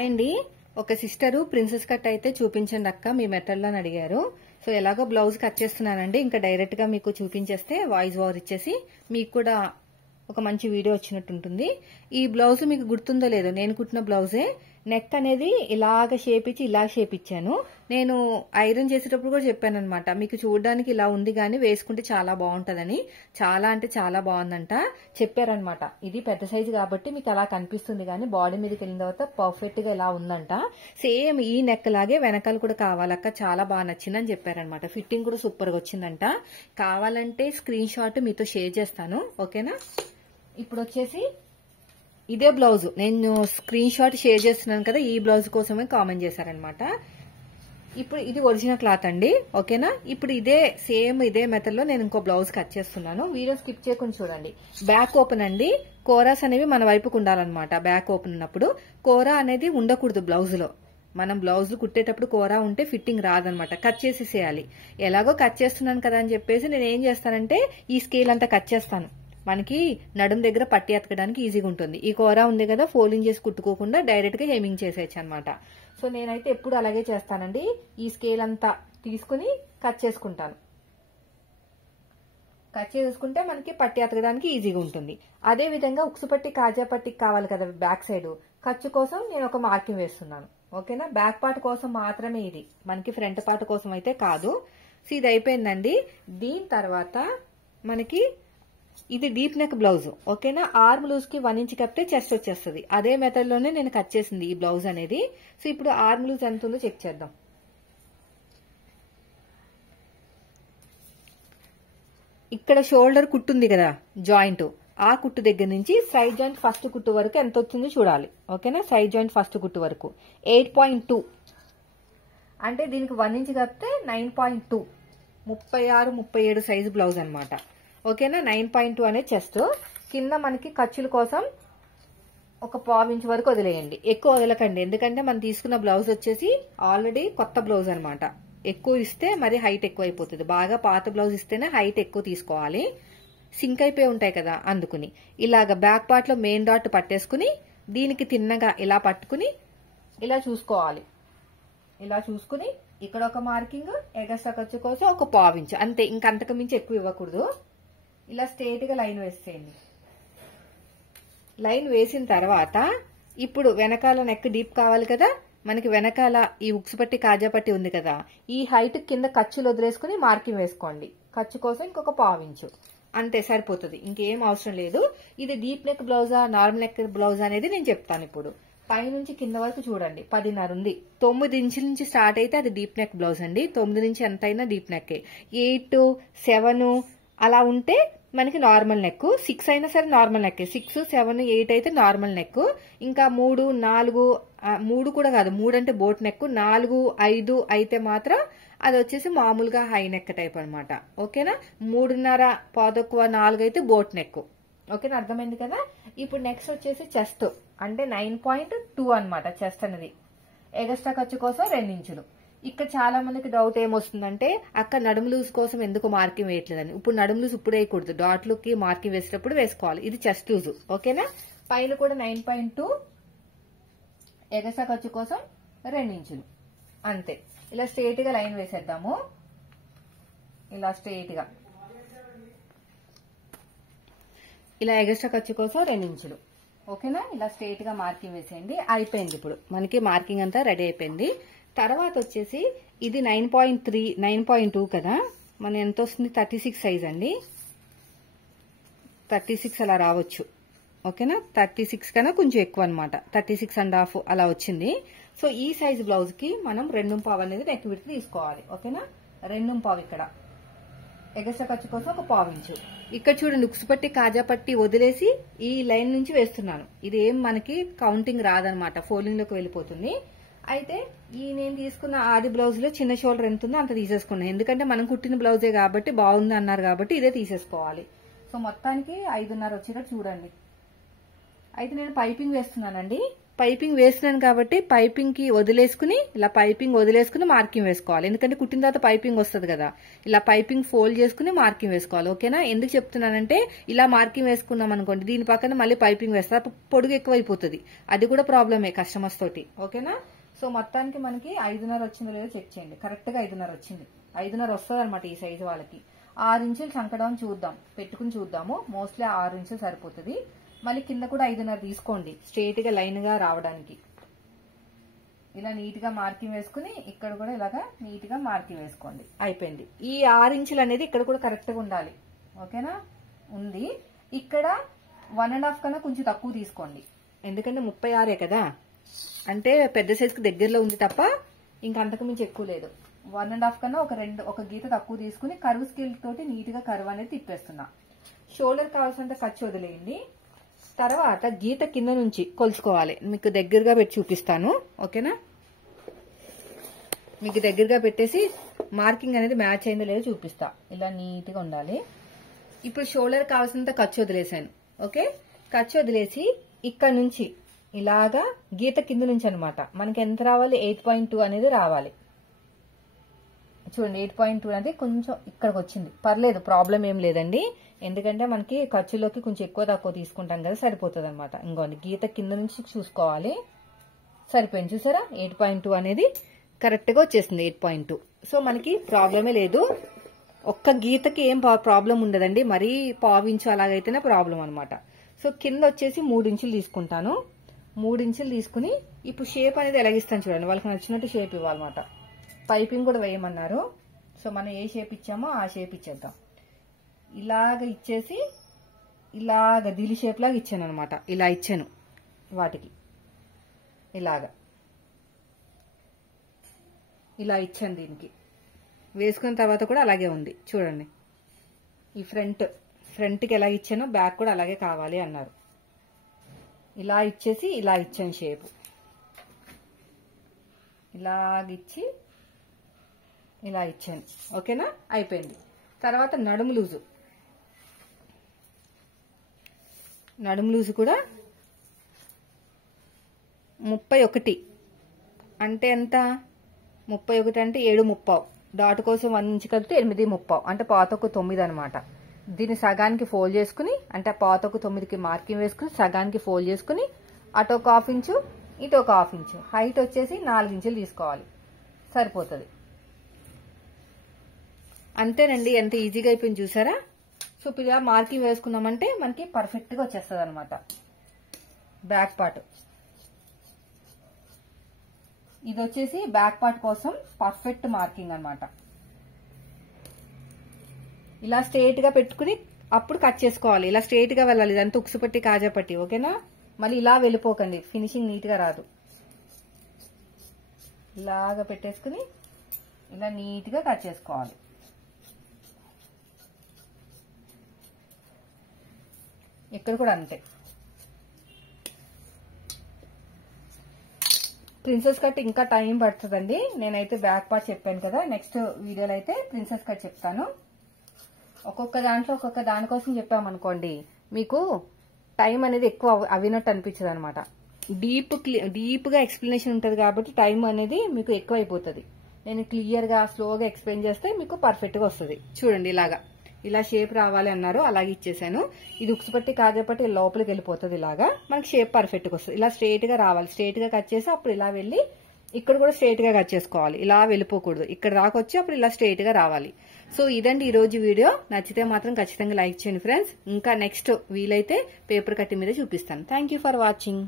అండి ఒక sister princess cut అయితే చూపించండి అక్క మీ మెథడ్ అని అడిగారు. సో ఎలాగో బ్లౌజ్ కట్ చేస్తున్నానండి, ఇంకా డైరెక్ట్ గా మీకు చూపించేస్తే వాయిస్ ఓవర్ ఇచ్చేసి మీకు కూడా ఒక మంచి వీడియో వచ్చినట్టు ఉంటుంది. ఈ బ్లౌజ్ మీకు గుర్తుందో లేదో, నేను కుట్టిన బ్లౌజే. నెక్ అనేది ఇలాగ షేప్ ఇచ్చి ఇలా షేప్ ఇచ్చాను. నేను ఐరన్ చేసేటప్పుడు కూడా చెప్పాను అనమాట, మీకు చూడడానికి ఇలా ఉంది కానీ వేసుకుంటే చాలా బాగుంటదని. చాలా అంటే చాలా బాగుందంట చెప్పారనమాట. ఇది పెద్ద సైజు కాబట్టి మీకు అలా కనిపిస్తుంది కానీ బాడీ మీదకి వెళ్ళిన తర్వాత పర్ఫెక్ట్ గా ఇలా ఉందంట. సేమ్ ఈ నెక్ లాగే వెనకాల కూడా కావాలక్క, చాలా బాగా నచ్చిందని చెప్పారనమాట. ఫిట్టింగ్ కూడా సూపర్ గా వచ్చిందంట. కావాలంటే స్క్రీన్ షాట్ మీతో షేర్ చేస్తాను, ఓకేనా. ఇప్పుడు వచ్చేసి ఇదే బ్లౌజ్ నేను స్క్రీన్ షాట్ షేర్ చేస్తున్నాను కదా, ఈ బ్లౌజ్ కోసమే కామెంట్ చేశారనమాట. ఇప్పుడు ఇది ఒరిజినల్ క్లాత్ అండి, ఓకేనా. ఇప్పుడు ఇదే సేమ్ ఇదే మెథడ్ లో నేను ఇంకో బ్లౌజ్ కట్ చేస్తున్నాను. వీడియో స్కిప్ చేయకుండా చూడండి. బ్యాక్ ఓపెన్ అండి, కోరాస్ అనేవి మన వైపుకు ఉండాలన్నమాట. బ్యాక్ ఓపెన్ ఉన్నప్పుడు కోరా అనేది ఉండకూడదు బ్లౌజ్ లో. మనం బ్లౌజ్ కుట్టేటప్పుడు కోరా ఉంటే ఫిట్టింగ్ రాదనమాట, కట్ చేసేసేయాలి. ఎలాగో కట్ చేస్తున్నాను కదా అని చెప్పేసి నేను ఏం చేస్తానంటే ఈ స్కేల్ అంతా కట్ చేస్తాను. మనకి నడుం దగ్గర పట్టి అతకడానికి ఈజీగా ఉంటుంది. ఈ కోరా ఉంది కదా, ఫోల్డింగ్ చేసి కుట్టుకోకుండా డైరెక్ట్ గా హెమింగ్ చేసేయచ్చు అనమాట. సో నేనైతే ఎప్పుడు అలాగే చేస్తానండి. ఈ స్కేల్ అంతా తీసుకుని కట్ చేసుకుంటాను. కట్ చేసుకుంటే మనకి పట్టి అతకడానికి ఈజీగా ఉంటుంది. అదే విధంగా ఉక్సు పట్టి కాజా పట్టికి కావాలి కదా బ్యాక్ సైడ్, ఖర్చు కోసం నేను ఒక మార్కింగ్ వేస్తున్నాను, ఓకేనా. బ్యాక్ పార్ట్ కోసం మాత్రమే ఇది, మనకి ఫ్రంట్ పార్ట్ కోసం అయితే కాదు. సో ఇది అయిపోయిందండి. దీని తర్వాత మనకి ఇది డీప్ నెక్ బ్లౌజ్, ఓకేనా. ఆర్మ్ లూజ్ కి 1 ఇంచ్ కప్పితే చెస్ట్ వచ్చేస్తుంది. అదే మెథడ్ లోనే నేను కట్ చేసింది ఈ బ్లౌజ్ అనేది. సో ఇప్పుడు ఆర్మ్ లూజ్ ఎంత ఉందో చెక్ చేద్దాం. ఇక్కడ షోల్డర్ కుట్టు ఉంది కదా జాయింట్, ఆ కుట్టు దగ్గర నుంచి సైడ్ జాయింట్ ఫస్ట్ కుట్టు వరకు ఎంత వచ్చిందో చూడాలి, ఓకేనా. సైడ్ జాయింట్ ఫస్ట్ కుట్టు వరకు 8.2 అంటే దీనికి 1 ఇంచ్ కప్పితే 9.2, 36-37 సైజు బ్లౌజ్ అనమాట, ఓకేనా. 9.2 అనే చెస్ట్. కింద మనకి ఖర్చుల కోసం ఒక 1/4 ఇంచ్ వరకు వదిలేయండి, ఎక్కువ వదలకండి. ఎందుకంటే మనం తీసుకున్న బ్లౌజ్ వచ్చేసి ఆల్రెడీ కొత్త బ్లౌజ్ అనమాట. ఎక్కువ ఇస్తే మరి హైట్ ఎక్కువ అయిపోతుంది. బాగా పాత బ్లౌజ్ ఇస్తేనే హైట్ ఎక్కువ తీసుకోవాలి. సింక్ అయిపోయి ఉంటాయి కదా, అందుకుని ఇలాగ బ్యాక్ పార్ట్ లో మెయిన్ డాట్ పట్టేసుకుని దీనికి తిన్నగా ఇలా పట్టుకుని ఇలా చూసుకోవాలి. ఇలా చూసుకుని ఇక్కడ ఒక మార్కింగ్, ఎగస్ట్రా ఖర్చు కోసం ఒక 1/4 ఇంచ్ అంతే, ఇంకంతకు మించి ఎక్కువ ఇవ్వకూడదు. ఇలా స్ట్రేట్ గా లైన్ వేసేయండి. లైన్ వేసిన తర్వాత ఇప్పుడు వెనకాల నెక్ డీప్ కావాలి కదా, మనకి వెనకాల ఈ ఉక్సు పట్టి కాజా పట్టి ఉంది కదా, ఈ హైట్ కింద ఖర్చులు వదిలేసుకుని మార్కింగ్ వేసుకోండి. ఖర్చు కోసం ఇంకొక 1/4 ఇంచు అంతే సరిపోతుంది, ఇంకేం అవసరం లేదు. ఇది డీప్ నెక్ బ్లౌజా నార్మల్ నెక్ బ్లౌజ్ అనేది నేను చెప్తాను. ఇప్పుడు పైనుంచి కింద వరకు చూడండి 10.5 ఉంది. 9 ఇంచుల నుంచి స్టార్ట్ అయితే అది డీప్ నెక్ బ్లౌజ్ అండి. 9 నుంచి ఎంతైనా డీప్ నెక్. 8, 7 అలా ఉంటే మనకి నార్మల్ నెక్. 6 అయినా సరే నార్మల్ నెక్. 6, 7, 8 అయితే నార్మల్ నెక్. ఇంకా 3, 4, 3 కూడా కాదు, 3 అంటే బోట్ నెక్. 4, 5 అయితే మాత్రం అది వచ్చేసి మామూలుగా హై నెక్ టైప్ అనమాట, ఓకేనా. 3.5, 4 అయితే బోట్ నెక్, ఓకేనా. అర్థమైంది కదా. ఇప్పుడు నెక్స్ట్ వచ్చేసి చెస్ట్ అంటే 9.2 అనమాట చెస్ట్ అనేది. ఎగస్ట్రా ఖర్చు కోసం 2 ఇంచులు. ఇక్కడ చాలా మందికి డౌట్ ఏమొస్తుందంటే, అక్క నడుము లూజ్ కోసం ఎందుకు మార్కింగ్ వేయట్లేదని. ఇప్పుడు నడుము లూజ్ ఇప్పుడు వేయకూడదు, డాట్లకి మార్కింగ్ వేసేటప్పుడు వేసుకోవాలి. ఇది చెస్ట్ లూజ్, ఓకేనా. పైన కూడా 9.2, ఎగస్ట్రా ఖర్చు కోసం 2 ఇంచులు అంతే. ఇలా స్ట్రేట్ గా లైన్ వేసేద్దాము. ఇలా స్ట్రేట్ గా ఇలా ఎగస్ట్రా ఖర్చు కోసం 2 ఇంచులు, ఓకేనా. ఇలా స్ట్రేట్ గా మార్కింగ్ వేసేయండి. అయిపోయింది, ఇప్పుడు మనకి మార్కింగ్ అంతా రెడీ అయిపోయింది. తర్వాత వచ్చేసి ఇది 9.3, 9.2 కదా, మన ఎంత వస్తుంది 36 సైజ్ అండి. 36 అలా రావచ్చు, ఓకేనా. 36 కన్నా కొంచెం ఎక్కువ అనమాట, 36.5 అలా వచ్చింది. సో ఈ సైజ్ బ్లౌజ్ కి మనం 2.5 అనేది నెక్ విడ్త్ తీసుకోవాలి, ఓకేనా. 2.5 ఇక్కడ ఎగస్ట్రా ఖర్చు కోసం ఒక 1/4 ఇంచు. ఇక్కడ చూడండి ఉక్సు పట్టి కాజా పట్టి వదిలేసి ఈ లైన్ నుంచి వేస్తున్నాను. ఇది ఏం మనకి కౌంటింగ్ రాదనమాట, ఫోల్డింగ్ లోకి వెళ్ళిపోతుంది. అయితే ఈ నేను తీసుకున్న ఆది బ్లౌజ్ లో చిన్న షోల్డర్ ఎంత ఉందో అంత తీసేసుకున్నాను. ఎందుకంటే మనం కుట్టిన బ్లౌజే కాబట్టి బాగుంది అన్నారు కాబట్టి ఇదే తీసేసుకోవాలి. సో మొత్తానికి 5.5 వచ్చేటట్టు చూడండి. అయితే నేను పైపింగ్ వేస్తున్నానండి. పైపింగ్ వేస్తున్నాను కాబట్టి పైపింగ్ కి వదిలేసుకుని ఇలా పైపింగ్ వదిలేసుకుని మార్కింగ్ వేసుకోవాలి. ఎందుకంటే కుట్టిన తర్వాత పైపింగ్ వస్తుంది కదా, ఇలా పైపింగ్ ఫోల్డ్ చేసుకుని మార్కింగ్ వేసుకోవాలి. ఓకేనా? ఎందుకు చెప్తున్నానంటే ఇలా మార్కింగ్ వేసుకున్నాం అనుకోండి, దీని పక్కన మళ్ళీ పైపింగ్ వేస్తే పొడుగు ఎక్కువైపోతుంది. అది కూడా ప్రాబ్లమే కస్టమర్స్ తోటి. ఓకేనా? సో మొత్తానికి మనకి 5.5 వచ్చిందో లేదో చెక్ చేయండి. కరెక్ట్ గా 5.5 వచ్చింది. 5.5 వస్తుంది అనమాట ఈ సైజు వాళ్ళకి. 6 ఇంచులు సంకడం చూద్దాం, పెట్టుకుని చూద్దాము. మోస్ట్లీ 6 ఇంచులు సరిపోతుంది. మళ్ళీ కింద కూడా 5.5 తీసుకోండి, స్ట్రైట్ గా లైన్ గా రావడానికి. ఇలా నీట్ గా మార్కింగ్ వేసుకుని ఇక్కడ కూడా ఇలాగా నీట్ గా మార్కింగ్ వేసుకోండి. అయిపోయింది. ఈ 6 ఇంచులు అనేది ఇక్కడ కూడా కరెక్ట్ గా ఉండాలి. ఓకేనా? ఉంది. ఇక్కడ 1.5 కన్నా కొంచెం తక్కువ తీసుకోండి, ఎందుకంటే 36 కదా, అంటే పెద్ద సైజుకి దగ్గరలో ఉంది తప్ప ఇంకా అంతకు మించి ఎక్కువ లేదు. 1.5 కన్నా ఒక గీత తక్కువ తీసుకుని కర్వ్ స్కేల్ తోటి నీట్ గా కర్వ్ అనేది తిప్పేస్తున్నా. షోల్డర్ కావాల్సినంత ఖర్చు వదిలేయండి. తర్వాత గీత కింద నుంచి కొలుచుకోవాలి. మీకు దగ్గరగా పెట్టి చూపిస్తాను. ఓకేనా? మీకు దగ్గరగా పెట్టేసి మార్కింగ్ అనేది మ్యాచ్ అయిందో లేదో చూపిస్తా. ఇలా నీట్ గా ఉండాలి. ఇప్పుడు షోల్డర్ కావాల్సినంత ఖర్చు వదిలేసాను. ఓకే, ఖర్చు వదిలేసి ఇక్కడ నుంచి ఇలాగా గీత కింద నుంచి అనమాట మనకి ఎంత రావాలి, 8.2 అనేది రావాలి. చూడండి, 8.2 అనేది కొంచెం ఇక్కడికి వచ్చింది. పర్లేదు, ప్రాబ్లం ఏం లేదండి. ఎందుకంటే మనకి ఖర్చులోకి కొంచెం ఎక్కువ తక్కువ తీసుకుంటాం కదా, సరిపోతుంది అనమాట. ఇంకోండి, గీత కింద నుంచి చూసుకోవాలి. సరిపోయింది. చూసారా, 8.2 అనేది కరెక్ట్ గా వచ్చేసింది. 8.2. సో మనకి ప్రాబ్లమే లేదు. ఒక్క గీతకి ఏం ప్రాబ్లం ఉండదండి. మరీ పావించు అలాగైతేనే ప్రాబ్లం అనమాట. సో కింద వచ్చేసి 3 ఇంచులు తీసుకుంటాను. 3 ఇంచులు తీసుకుని ఇప్పుడు షేప్ అనేది ఎలాగిస్తాను చూడండి. వాళ్ళకి నచ్చినట్టు షేప్ ఇవ్వాలన్నమాట. పైపింగ్ కూడా వేయమన్నారు. సో మనం ఏ షేప్ ఇచ్చామో ఆ షేప్ ఇచ్చేద్దాం. ఇలాగ ఇచ్చేసి ఇలాగ దిలి షేప్ లాగా ఇచ్చాను అనమాట. ఇలా ఇచ్చాను వాటికి, ఇలాగా ఇలా ఇచ్చాను. దీనికి వేసుకున్న తర్వాత కూడా అలాగే ఉంది చూడండి. ఈ ఫ్రంట్కి ఎలా ఇచ్చానో బ్యాక్ కూడా అలాగే కావాలి అన్నారు. ఇలా ఇచ్చేసి ఇలా ఇచ్చాను షేప్. ఇలాగిచ్చి ఇలా ఇచ్చాను. ఓకేనా? అయిపోయింది. తర్వాత నడుము లూజు. నడుము లూజు కూడా 31 అంటే ఎంత? 31 అంటే 7.30. డాట్ కోసం 1 ఇంచు కలిపితే 8.30 అంటే పాతకు 9 అనమాట. దీన్ని సగానికి ఫోల్డ్ చేసుకుని, అంటే పాతకు 9కి మార్కింగ్ వేసుకుని సగానికి ఫోల్డ్ చేసుకుని అటు ఒక 1/2 ఇంచు ఇటు ఒక 1/2 ఇంచు హైట్ వచ్చేసి 4 ఇంచులు తీసుకోవాలి. సరిపోతుంది. అంతేనండి. ఎంత ఈజీగా అయిపోయింది చూసారా. సో ఇలా మార్కింగ్ వేసుకున్నామంటే మనకి పర్ఫెక్ట్ గా వచ్చేస్తుంది అనమాట. బ్యాక్ పార్ట్ ఇది వచ్చేసి బ్యాక్ పార్ట్ కోసం పర్ఫెక్ట్ మార్కింగ్ అనమాట. ఇలా స్ట్రైట్ గా పెట్టుకుని అప్పుడు కట్ చేసుకోవాలి. ఇలా స్ట్రైట్ గా వెళ్ళాలి. ఇదంతా ఉక్సుపట్టి కాజాపట్టి. ఓకేనా? మళ్ళీ ఇలా వెళ్ళిపోకండి, ఫినిషింగ్ నీట్ గా రాదు. ఇలాగా పెట్టేసుకుని ఇలా నీట్ గా కట్ చేసుకోవాలి. ఇక్కడ కూడా అంతే. ప్రిన్సెస్ కట్ ఇంకా టైం పడుతుందండి. నేనైతే బ్యాక్ పార్ట్ చెప్పాను కదా, నెక్స్ట్ వీడియోలో అయితే ప్రిన్సెస్ కట్ చెప్తాను. ఒక్కొక్క దాంట్లో ఒక్కొక్క దానికోసం చెప్పామనుకోండి మీకు టైం అనేది ఎక్కువ అవినట్టు అనిపించదు అనమాట. డీప్ గా ఎక్స్ప్లెనేషన్ ఉంటుంది కాబట్టి టైం అనేది మీకు ఎక్కువ అయిపోతుంది. నేను క్లియర్ గా స్లోగా ఎక్స్ప్లెయిన్ చేస్తే మీకు పర్ఫెక్ట్ గా వస్తుంది. చూడండి, ఇలా షేప్ రావాలి అన్నారు, అలాగే ఇచ్చేసాను. ఇది ఉక్సుపట్టి కాజాపట్టి లోపలికి వెళ్ళిపోతుంది. ఇలాగా మనకి షేప్ పర్ఫెక్ట్ గా వస్తుంది. ఇలా స్ట్రైట్ గా రావాలి. స్ట్రైట్ గా కట్ చేసి అప్పుడు ఇలా వెళ్ళి ఇక్కడ కూడా స్ట్రైట్ గా కట్ చేసుకోవాలి. ఇలా వెళ్ళిపోకూడదు. ఇక్కడ రాకొచ్చి అప్పుడు ఇలా స్ట్రైట్ గా రావాలి. సో ఇదండి ఈ రోజు వీడియో. నచ్చితే మాత్రం ఖచ్చితంగా లైక్ చేయండి ఫ్రెండ్స్. ఇంకా నెక్స్ట్ వీలైతే పేపర్ కట్టింగ్ మీద చూపిస్తాను. Thank you for watching.